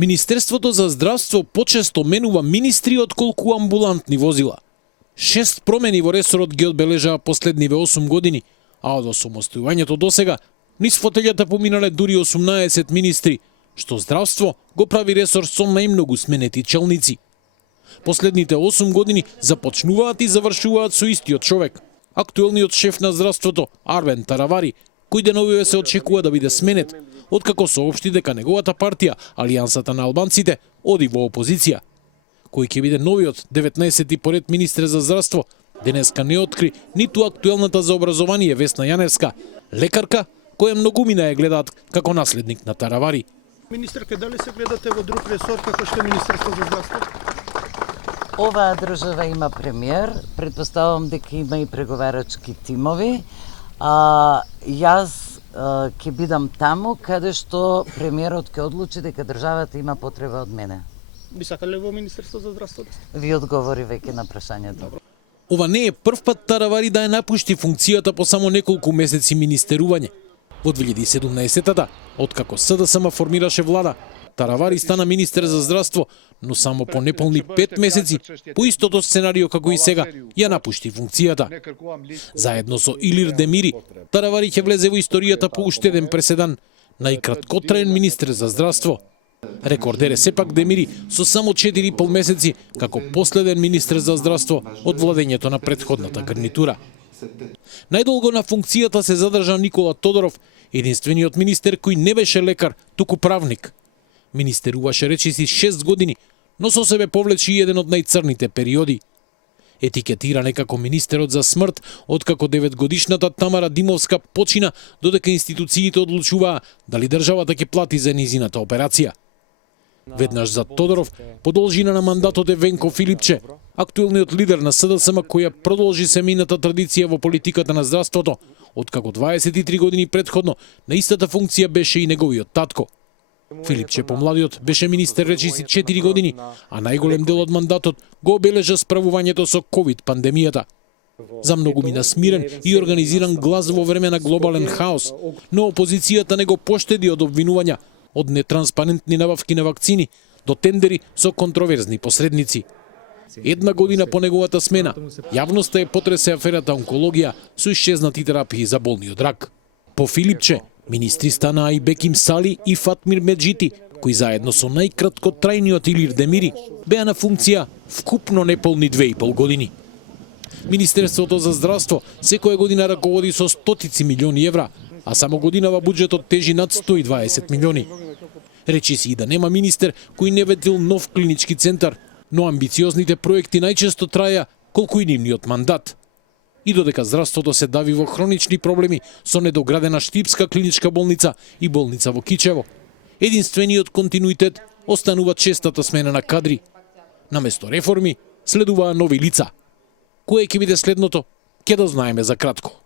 Министерството за здравство почесто менува министри отколку амбулантни возила. 6 промени во ресорот ги одбележаа последниве 8 години, а од осамостојувањето досега низ фотелјата поминале дури 18 министри, што здравство го прави ресор со најмногу сменети челници. Последните 8 години започнуваат и завршуваат со истиот човек, актуелниот шеф на здравството Арвен Таравари, кој деновиве се очекува да биде сменет, откако соопшти дека неговата партија, Алијансата на албанците, оди во опозиција. Кој ќе биде новиот 19-ти поред министер за здравство, денеска не откри ниту актуелната за образование Весна Јаневска, лекарка која многумина ја гледаат како наследник на Таравари. Министерка, дали се гледате во друг ресор како што е Министерство за здравство? Оваа држава има премиер, претпоставувам дека има и преговарачки тимови. Јас ќе бидам таму каде што премиерот ќе одлучи дека државата има потреба од мене. Би сакале во Министерство за здравство? Ви одговори веќе на прашањето. Ова не е прв пат Таравари да ја напушти функцијата по само неколку месеци министерување. Во 2017-та, откако СДСМ формираше влада, Таравари стана министер за здравство, но само по неполни 5 месеци, по истото сценарио како и сега, ја напушти функцијата. Заедно со Илир Демири, Таравари ќе влезе во историјата по уште еден преседан, најкраткотраен министер за здравство. Рекордер е сепак Демири со само 4,5 месеци како последен министер за здравство од владењето на претходната гарнитура. Најдолго на функцијата се задржа Никола Тодоров, единствениот министер кој не беше лекар, туку правник. Министеруваше речиси 6 години, но со себе повлечи еден од најцрните периоди. Етикетиран е како министерот за смрт, откако 9-годишната Тамара Димовска почина, додека институциите одлучуваа дали државата ќе плати за низината операција. Веднаш за Тодоров, подолжина на мандатот е Венко Филипче, актуелниот лидер на СДСМ која продолжи семејната традиција во политиката на здравството, откако 23 години претходно на истата функција беше и неговиот татко. Филипче помладиот беше министер речиси 4 години, а најголем дел од мандатот го обележа справувањето со ковид пандемијата. За многумина смирен и организиран глас во време на глобален хаос, но опозицијата не го поштеди од обвинувања, од нетранспарентни набавки на вакцини до тендери со контроверзни посредници. Една година по неговата смена, јавноста е потресе аферата онкологија со исчезнати терапии за болниот рак. По Филипче, министри станаа и Беким Сали и Фатмир Меджити, кои заедно со најкраткотрајниот Илир Демири беа на функција вкупно неполни 2,5 години. Министерството за здравство секоја година раководи со стотици милиони евра, а само годинава буџетот тежи над 120 милиони. Речи си и да нема министер кој не ветил нов клинички центар, но амбициозните проекти најчесто траја колку и нивниот мандат. И додека здравството се дави во хронични проблеми со недоградена Штипска клиничка болница и болница во Кичево, единствениот континуитет останува честата смена на кадри. Наместо реформи следуваа нови лица. Кое ќе биде следното, ќе да знаеме за кратко.